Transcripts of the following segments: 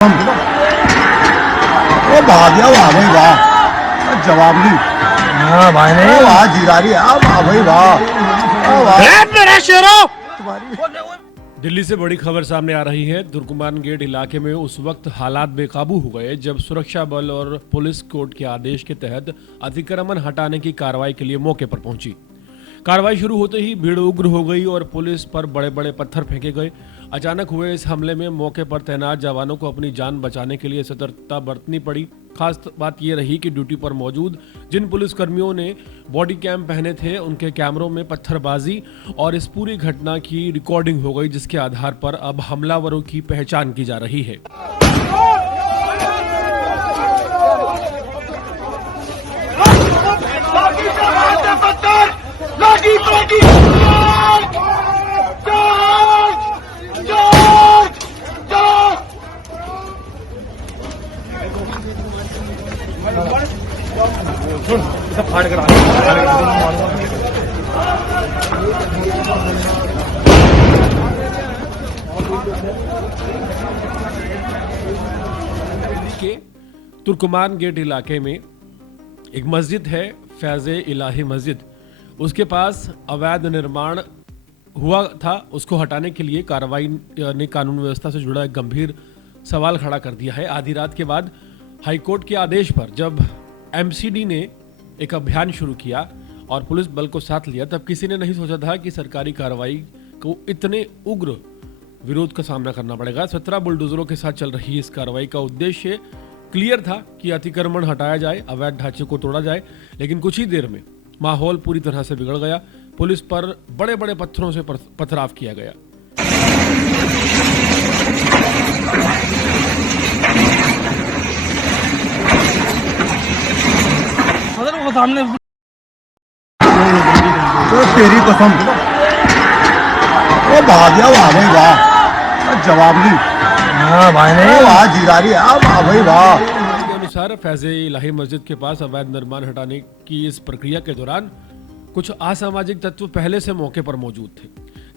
वो भाग गया, वाह भाई वाह, जवाब नहीं। हाँ भाई नहीं वाह जीरा रही है, वाह भाई वाह, दिल्ली से बड़ी खबर सामने आ रही है। तुर्कमान गेट इलाके में उस वक्त हालात बेकाबू हो गए जब सुरक्षा बल और पुलिस कोर्ट के आदेश के तहत अतिक्रमण हटाने की कार्रवाई के लिए मौके पर पहुंची। कार्रवाई शुरू होते ही भीड़ उग्र हो गई और पुलिस पर बड़े बड़े पत्थर फेंके गए। अचानक हुए इस हमले में मौके पर तैनात जवानों को अपनी जान बचाने के लिए सतर्कता बरतनी पड़ी। खास बात यह रही कि ड्यूटी पर मौजूद जिन पुलिसकर्मियों ने बॉडी कैम पहने थे उनके कैमरों में पत्थरबाजी और इस पूरी घटना की रिकॉर्डिंग हो गई, जिसके आधार पर अब हमलावरों की पहचान की जा रही है। के तुर्कमान गेट इलाके में एक मस्जिद है, फैज़े इलाही मस्जिद। उसके पास अवैध निर्माण हुआ था। उसको हटाने के लिए कार्रवाई ने कानून व्यवस्था से जुड़ा एक गंभीर सवाल खड़ा कर दिया है। आधी रात के बाद हाईकोर्ट के आदेश पर जब एमसीडी ने एक अभियान शुरू किया और पुलिस बल को साथ लिया, तब किसी ने नहीं सोचा था कि सरकारी कार्रवाई को इतने उग्र विरोध का सामना करना पड़ेगा। 17 बुलडोजरों के साथ चल रही इस कार्रवाई का उद्देश्य क्लियर था कि अतिक्रमण हटाया जाए, अवैध ढांचे को तोड़ा जाए, लेकिन कुछ ही देर में माहौल पूरी तरह से बिगड़ गया। पुलिस पर बड़े बड़े पत्थरों से पथराव किया गया। वो सामने तो तेरी कसम, वो भाग गया, वाह भाई वाह, जवाब नहीं। हाँ भाई नहीं वाह जीरा रही है, वाह भाई वाह। के अनुसार फैज़े इलाही मस्जिद के पास अवैध निर्माण हटाने की इस प्रक्रिया के दौरान कुछ असामाजिक तत्व पहले से मौके पर मौजूद थे।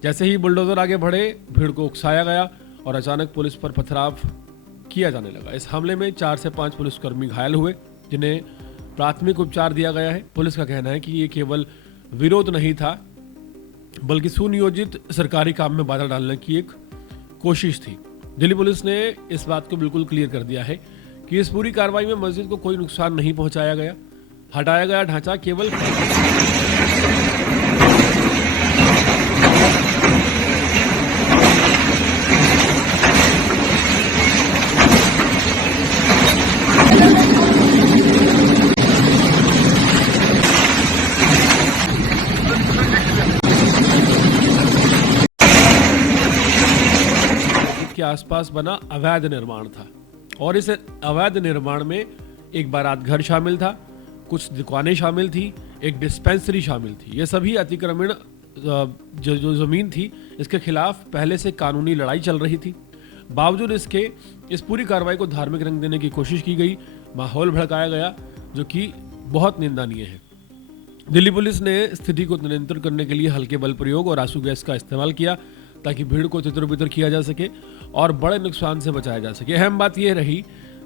जैसे ही बुलडोजर आगे बढ़े, भीड़ को उकसाया गया और अचानक पुलिस पर पथराव किया जाने लगा। इस हमले में 4 से 5 पुलिसकर्मी घायल हुए, जिन्हें प्राथमिक उपचार दिया गया है। पुलिस का कहना है कि ये केवल विरोध नहीं था, बल्कि सुनियोजित सरकारी काम में बाधा डालने की एक कोशिश थी। दिल्ली पुलिस ने इस बात को बिल्कुल क्लियर कर दिया है कि इस पूरी कार्रवाई में मस्जिद को कोई नुकसान नहीं पहुंचाया गया। हटाया गया ढांचा केवल के आसपास बना अवैध निर्माण था और इस अवैध निर्माण में एक बारात घर शामिल था, कुछ दुकानें शामिल थी, एक डिस्पेंसरी शामिल थी। ये सभी अतिक्रमण जो जमीन थी, इसके खिलाफ पहले से कानूनी लड़ाई चल रही थी। बावजूद इसके इस पूरी कार्रवाई को धार्मिक रंग देने की कोशिश की गई, माहौल भड़काया गया, जो कि बहुत निंदनीय है। दिल्ली पुलिस ने स्थिति को नियंत्रित करने के लिए हल्के बल प्रयोग और आंसू गैस का इस्तेमाल किया ताकि भीड़ को तितर-बितर किया जा सके और बड़े नुकसान से बचाया जा सके। अहम बात यह रही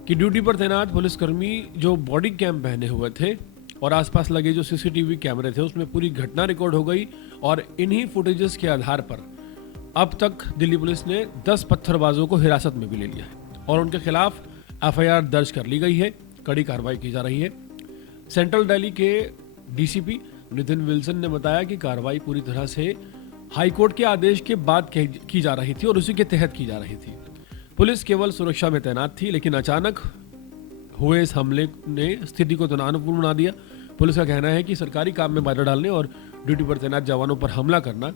कि ड्यूटी पर तैनात पुलिसकर्मी जो बॉडी कैम पहने हुए थे और आसपास लगे जो सीसीटीवी कैमरे थे, उसमें पूरी घटना रिकॉर्ड हो गई और इन्हीं फुटेजेस के आधार पर अब तक दिल्ली पुलिस ने 10 पत्थरबाजों को हिरासत में भी ले लिया है और उनके खिलाफ एफआईआर दर्ज कर ली गई है। कड़ी कार्रवाई की जा रही है। सेंट्रल दिल्ली के डीसीपी नितिन विल्सन ने बताया कि कार्रवाई पूरी तरह से हाईकोर्ट के आदेश के बाद की जा रही थी और उसी के तहत की जा रही थी। पुलिस केवल सुरक्षा में तैनात थी, लेकिन अचानक हुए इस हमले ने स्थिति को तनावपूर्ण बना दिया। पुलिस का कहना है कि सरकारी काम में बाधा डालने और ड्यूटी पर तैनात जवानों पर हमला करना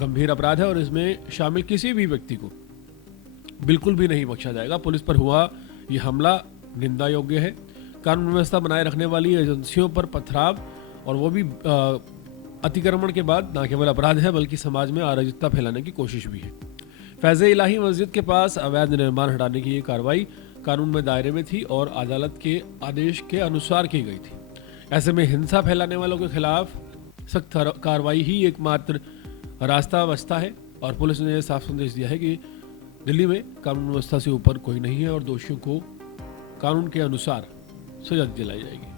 गंभीर अपराध है और इसमें शामिल किसी भी व्यक्ति को बिल्कुल भी नहीं बख्शा जाएगा। पुलिस पर हुआ यह हमला निंदा योग्य है। कानून व्यवस्था बनाए रखने वाली एजेंसियों पर पथराव और वो भी अतिक्रमण के बाद न केवल अपराध है बल्कि समाज में अराजकता फैलाने की कोशिश भी है। फैज़े इलाही मस्जिद के पास अवैध निर्माण हटाने की ये कार्रवाई कानून में दायरे में थी और अदालत के आदेश के अनुसार की गई थी। ऐसे में हिंसा फैलाने वालों के खिलाफ सख्त कार्रवाई ही एकमात्र रास्ता बचता है और पुलिस ने यह साफ संदेश दिया है कि दिल्ली में कानून व्यवस्था से ऊपर कोई नहीं है और दोषियों को कानून के अनुसार सजा दिलाई जाएगी।